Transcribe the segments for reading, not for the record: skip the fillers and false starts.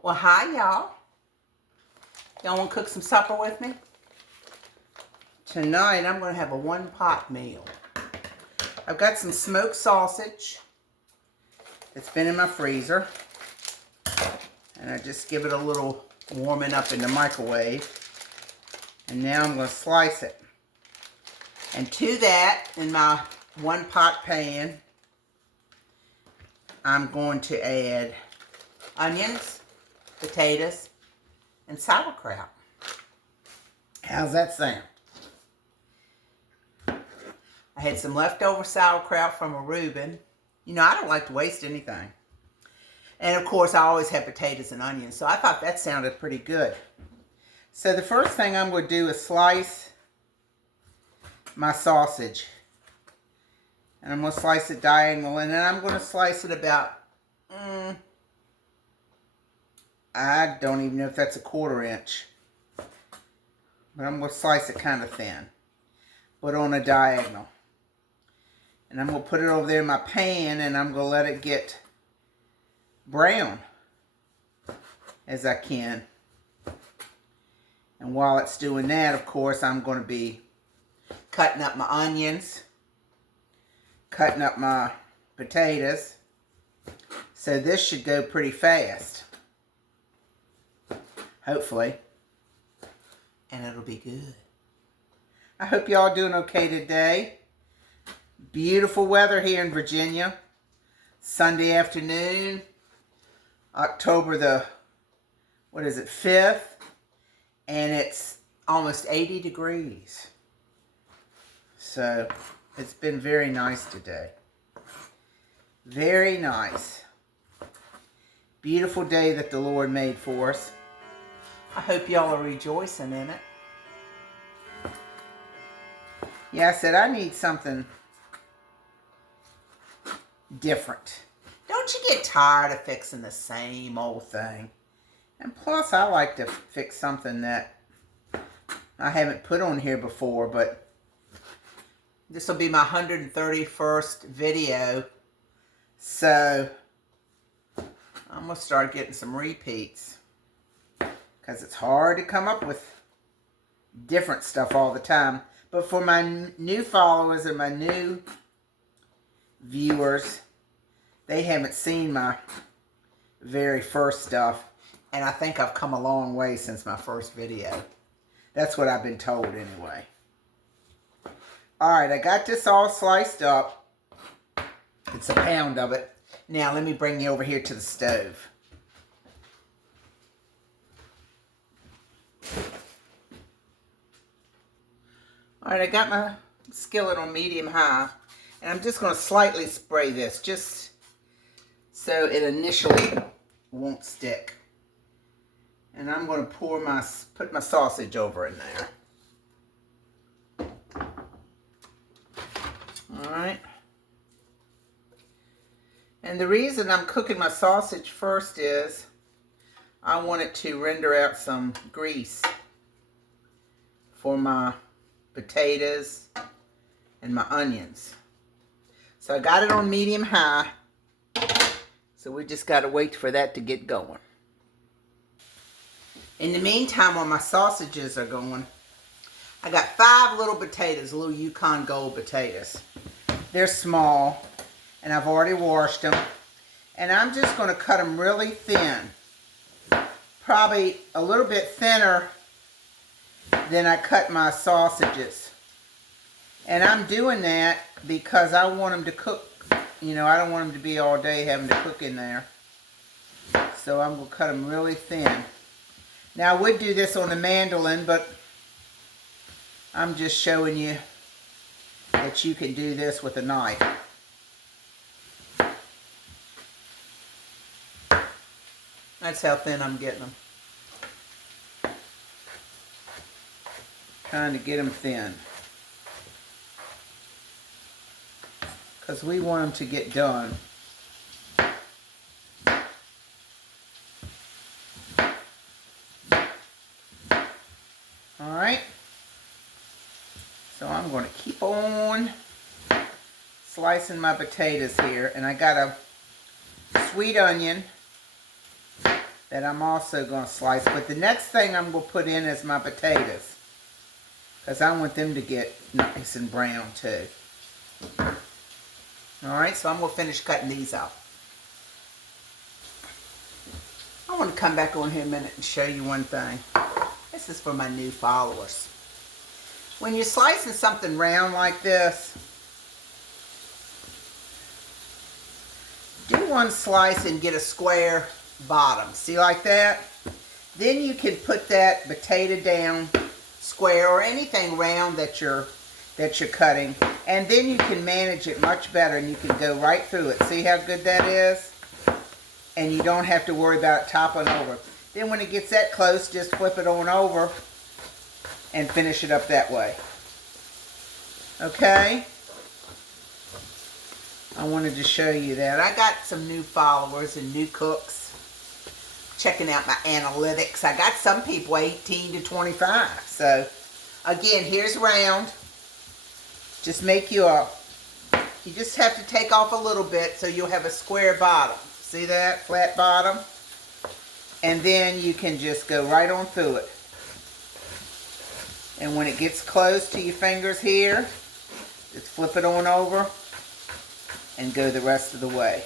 Well, hi, y'all. Y'all want to cook some supper with me? Tonight, I'm going to have a one-pot meal. I've got some smoked sausage. It's been in my freezer. And I just give it a little warming up in the microwave. And now I'm going to slice it. And to that, in my one-pot pan, I'm going to add onions, potatoes, and sauerkraut. How's that sound? I had some leftover sauerkraut from a Reuben. You know, I don't like to waste anything. And of course, I always have potatoes and onions, so I thought that sounded pretty good. So the first thing I'm going to do is slice my sausage. And I'm going to slice it diagonal, and then I'm going to slice it about, I don't even know if that's a 1/4 inch. But I'm going to slice it kind of thin, but on a diagonal. And I'm going to put it over there in my pan, and I'm going to let it get brown as I can. And while it's doing that, of course, I'm going to be cutting up my onions, cutting up my potatoes. So this should go pretty fast. Hopefully. And it'll be good. I hope y'all doing okay today. Beautiful weather here in Virginia. Sunday afternoon, October the, 5th. And it's almost 80 degrees. So it's been very nice today. Very nice. Beautiful day that the Lord made for us. I hope y'all are rejoicing in it. Yeah, I said I need something different. Don't you get tired of fixing the same old thing? And plus, I like to fix something that I haven't put on here before, but this will be my 131st video. So I'm going to start getting some repeats. Because it's hard to come up with different stuff all the time. But for my new followers and my new viewers, they haven't seen my very first stuff. And I think I've come a long way since my first video. That's what I've been told anyway. Alright, I got this all sliced up. It's a pound of it. Now let me bring you over here to the stove. Alright, I got my skillet on medium-high, and I'm just going to slightly spray this, just so it initially won't stick. And I'm going to put my sausage over in there. Alright. And the reason I'm cooking my sausage first is I want it to render out some grease for my potatoes and my onions. So I got it on medium-high. So we just got to wait for that to get going. In the meantime, while my sausages are going, I got 5 little potatoes, little Yukon Gold potatoes. They're small, and I've already washed them. And I'm just going to cut them really thin. Probably a little bit thinner than I cut my sausages. And I'm doing that because I want them to cook. You know, I don't want them to be all day having to cook in there. So I'm going to cut them really thin. Now I would do this on the mandolin, but I'm just showing you that you can do this with a knife. That's how thin I'm getting them. Trying to get them thin. Because we want them to get done. Alright. So I'm going to keep on slicing my potatoes here. And I got a sweet onion that I'm also going to slice. But the next thing I'm going to put in is my potatoes, because I want them to get nice and brown too. Alright, so I'm going to finish cutting these up. I want to come back on here a minute and show you one thing. This is for my new followers. When you're slicing something round like this, do one slice and get a square bottom. See, like that? Then you can put that potato down square or anything round that you're cutting, and then you can manage it much better and you can go right through it. See how good that is? And you don't have to worry about it toppling over. Then when it gets that close, just flip it on over and finish it up that way. Okay? I wanted to show you that. I got some new followers and new cooks checking out my analytics. I got some people 18 to 25. So, again, here's round. Just make you you just have to take off a little bit so you'll have a square bottom. See that? Flat bottom. And then you can just go right on through it. And when it gets close to your fingers here, just flip it on over and go the rest of the way.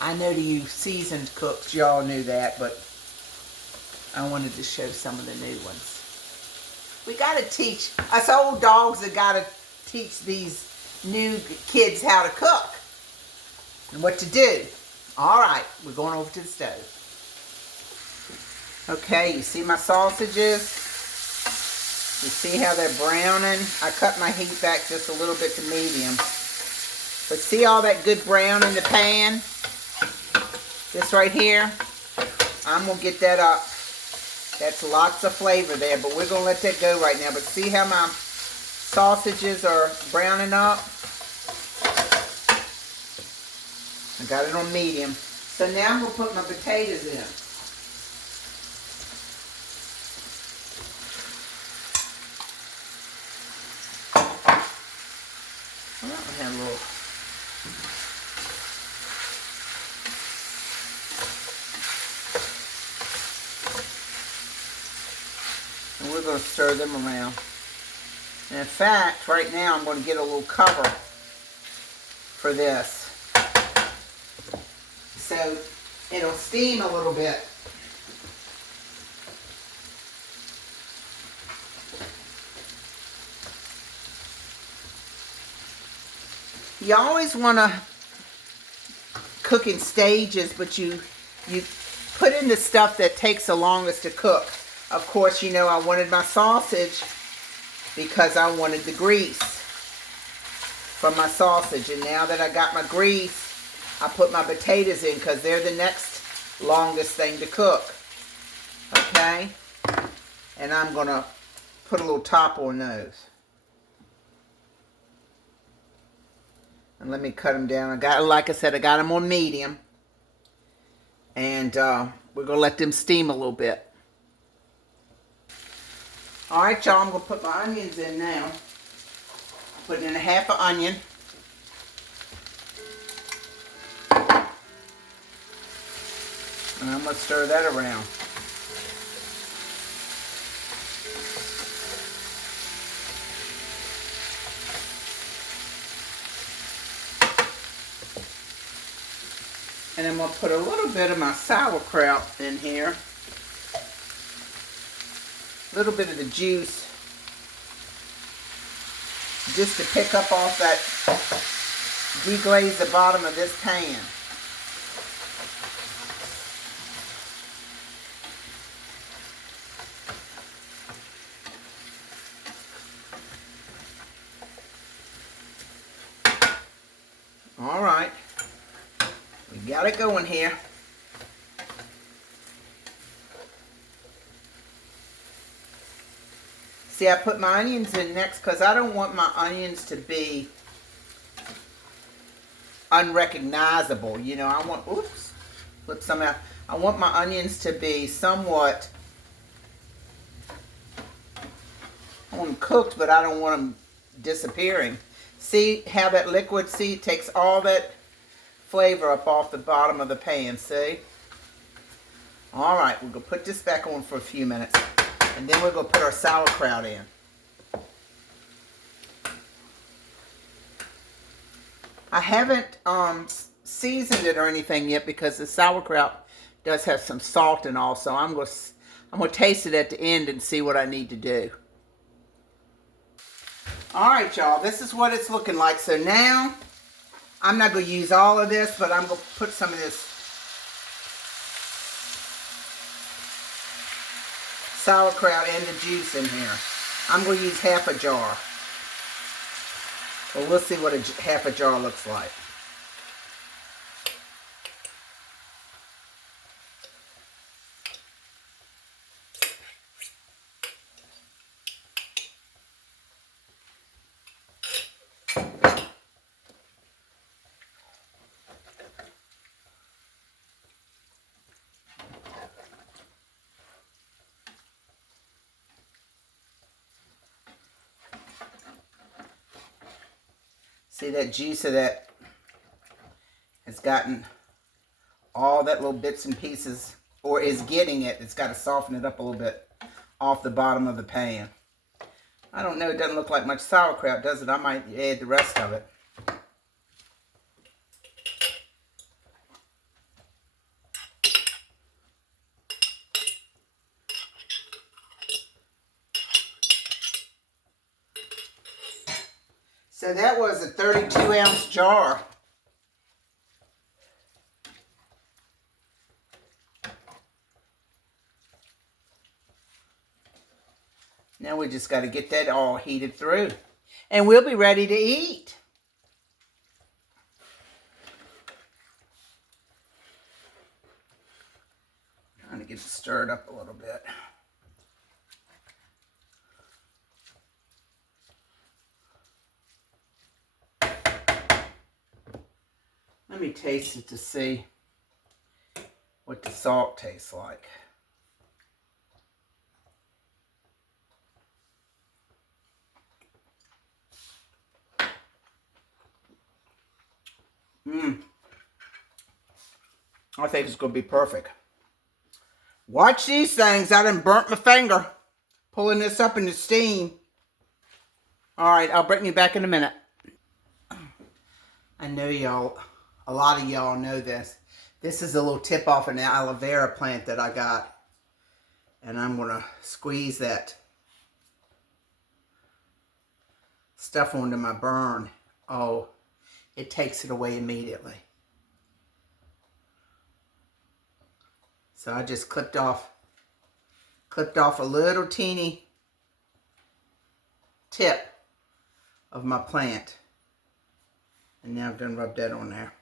I know to you seasoned cooks, y'all knew that, but I wanted to show some of the new ones. We got to teach, us old dogs have got to teach these new kids how to cook and what to do. All right, we're going over to the stove. Okay, you see my sausages? You see how they're browning? I cut my heat back just a little bit to medium. But see all that good brown in the pan? This right here? I'm going to get that up. That's lots of flavor there, but we're going to let that go right now. But see how my sausages are browning up? I got it on medium. So now I'm going to put my potatoes in. Well, I have a little... And we're going to stir them around. And in fact, right now I'm going to get a little cover for this. So it'll steam a little bit. You always want to cook in stages, but you put in the stuff that takes the longest to cook. Of course, you know I wanted my sausage because I wanted the grease from my sausage. And now that I got my grease, I put my potatoes in because they're the next longest thing to cook. Okay? And I'm going to put a little top on those. And let me cut them down. I got, like I said, I got them on medium. And we're going to let them steam a little bit. Alright, y'all, I'm going to put my onions in now. Put in a half an onion. And I'm going to stir that around. And I'm going to put a little bit of my sauerkraut in here. A little bit of the juice. Just to pick up off that, deglaze the bottom of this pan. All right. We got it going here. See, I put my onions in next because I don't want my onions to be unrecognizable. You know, I want, oops, flip some out. I want my onions to be somewhat, I want them cooked, but I don't want them disappearing. See how that liquid, see, takes all that flavor up off the bottom of the pan, see? All right, we're going to put this back on for a few minutes. And then we're going to put our sauerkraut in. I haven't seasoned it or anything yet because the sauerkraut does have some salt and all. So I'm going to taste it at the end and see what I need to do. All right, y'all. This is what it's looking like. So now, I'm not going to use all of this, but I'm going to put some of this sauerkraut and the juice in here. I'm going to use half a jar. Well, we'll see what half a jar looks like. See that juice of that has gotten all that little bits and pieces, or is getting it. It's got to soften it up a little bit off the bottom of the pan. I don't know, it doesn't look like much sauerkraut, does it? I might add the rest of it. So that was a 32-ounce jar. Now we just got to get that all heated through. And we'll be ready to eat. Trying to get it stirred up a little bit. Let me taste it to see what the salt tastes like. I think it's going to be perfect. Watch these things. I done burnt my finger pulling this up in the steam. All right, I'll bring you back in a minute. I know y'all, a lot of y'all know this. This is a little tip off an aloe vera plant that I got. And I'm going to squeeze that stuff onto my burn. Oh, it takes it away immediately. So I just clipped off a little teeny tip of my plant. And now I've done rubbed that on there.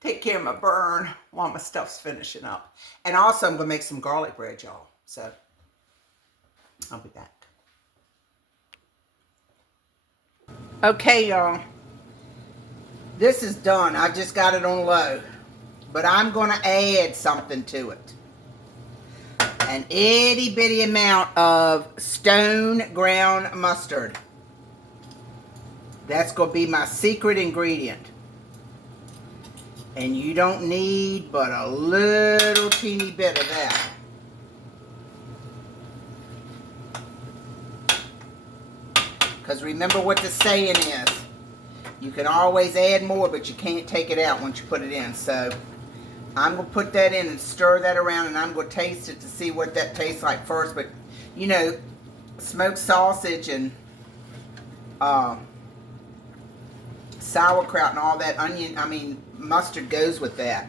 Take care of my burn while my stuff's finishing up. And also I'm going to make some garlic bread, y'all. So I'll be back. Okay, y'all. This is done. I just got it on low. But I'm going to add something to it. An itty bitty amount of stone ground mustard. That's going to be my secret ingredient. And you don't need but a little teeny bit of that. Because remember what the saying is. You can always add more, but you can't take it out once you put it in. So I'm going to put that in and stir that around, and I'm going to taste it to see what that tastes like first. But, you know, smoked sausage and sauerkraut and all that mustard goes with that.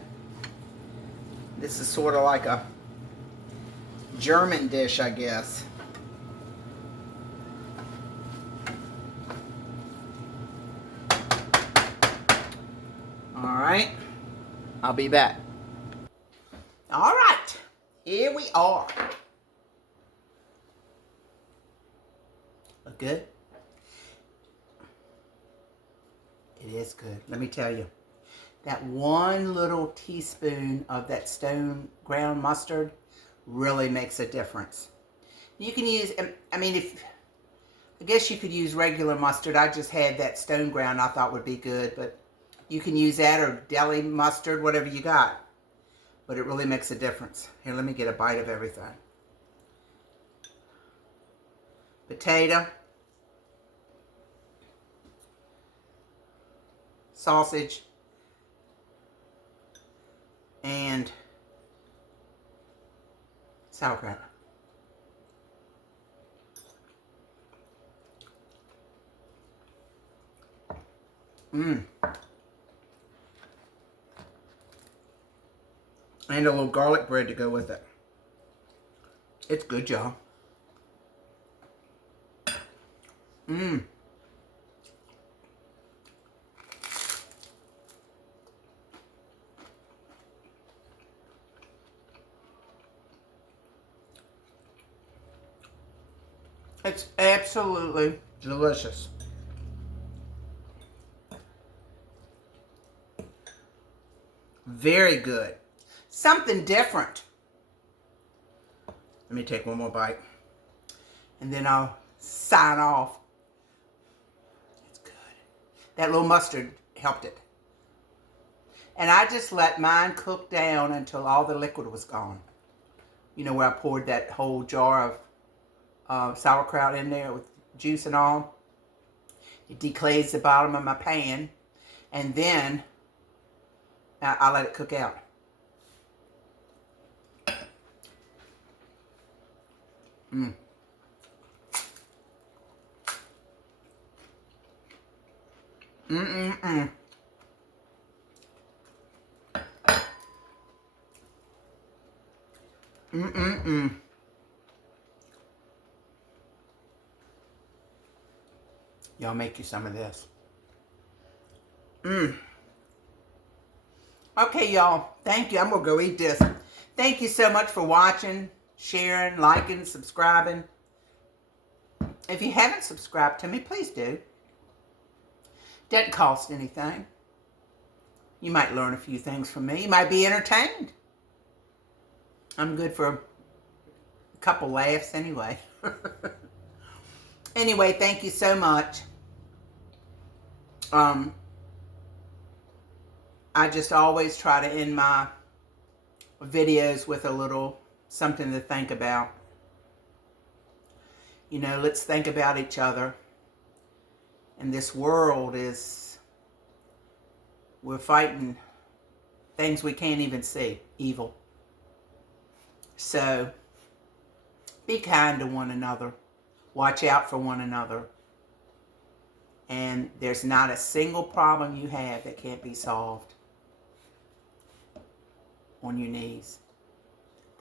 This is sort of like a German dish, I guess. All right, I'll be back. All right, here we are. Look good? It is good. Let me tell you, that one little teaspoon of that stone ground mustard really makes a difference. You can use, I guess you could use regular mustard. I just had that stone ground I thought would be good, but you can use that or deli mustard, whatever you got. but it really makes a difference. Here, let me get a bite of everything. Potato, sausage, and sauerkraut. And a little garlic bread to go with it. It's good, y'all. It's absolutely delicious. Very good. Something different. Let me take one more bite. And then I'll sign off. It's good. That little mustard helped it. And I just let mine cook down until all the liquid was gone. You know, where I poured that whole jar of sauerkraut in there with juice and all. It declays the bottom of my pan. And then I let it cook out. Y'all make you some of this. Okay, y'all. Thank you. I'm going to go eat this. Thank you so much for watching, sharing, liking, subscribing. If you haven't subscribed to me, please do. Doesn't cost anything. You might learn a few things from me. You might be entertained. I'm good for a couple laughs anyway. Anyway, thank you so much. I just always try to end my videos with a little something to think about. You know, let's think about each other. And this world is, we're fighting things we can't even see, evil. So, be kind to one another. Watch out for one another. And there's not a single problem you have that can't be solved on your knees,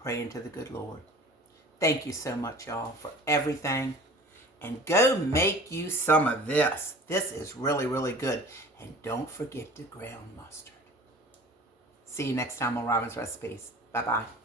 praying to the good Lord. Thank you so much, y'all, for everything. And go make you some of this. This is really, really good. And don't forget the ground mustard. See you next time on Robin's Recipes. Bye-bye.